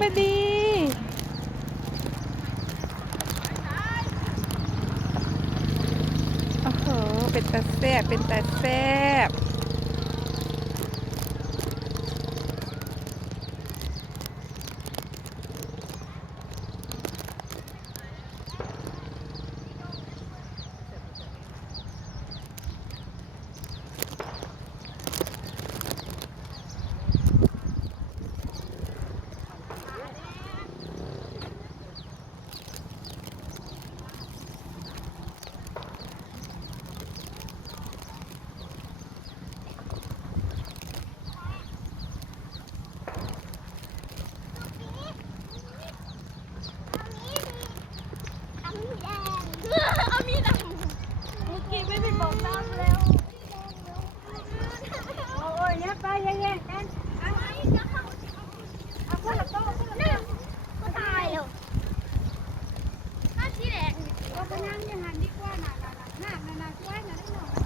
บดีโอ้โหเป็นตาแซ่บเป็นตาแซ่บเอามีดำเมื่อกี้ไม่ได้บอกน้ำแล้วโอ้ยเนี่ยไปแย่ๆกันเอาไอ้จะเข้าเอาคนละโต๊ะคนละโต๊ะก็ตายแล้วถ้าที่แดงเราไปนั่งยังหันดีกว่าน่ะช่วยน่ะได้หน่อย